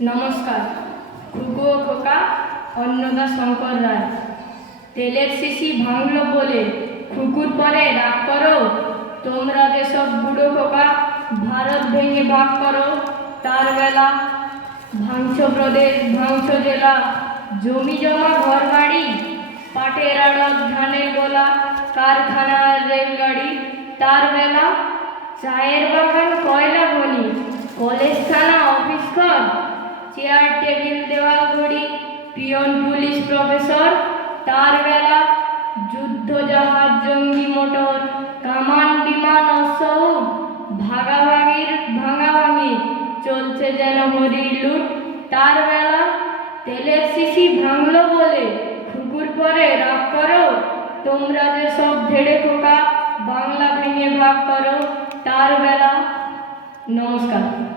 নমস্কার। খুকু ও খোকা, অন্নদা শঙ্কর রায়। তেলের শিশি ভাঙলো বলে খুকুর পরে রাগ করো, তোমরা যেসব বুড়ো খোকা ভারত ভেঙে ভাগ করো। তার বেলা ভাঙছ প্রদেশ, ভাঙছ জেলা, জমি জমা ঘর বাড়ি, পাটের আড়ত, ধানের গোলা, কারখানার রেলগাড়ি। তার বেলা চায়ের বাগান, কয়লা খনি, কলেজ থানা অফিস ঘর, চেয়ার টেবিল দেওয়াল ঘড়ি, পিয়ন পুলিশ প্রফেসর। তার বেলা যুদ্ধ জাহাজ, জঙ্গি মোটর, কামান বিমান, অশ্বউট, ভাগাভাগির ভাঙাভাঙি, চলছে যেন হরির লুট। তার বেলা তেলের শিশি ভাঙলো বলে খুকুর পরে রাগ করো, তোমরা যে সব ধেড়ে খোকা বাংলা ভেঙে ভাগ করো। তার বেলা। নমস্কার।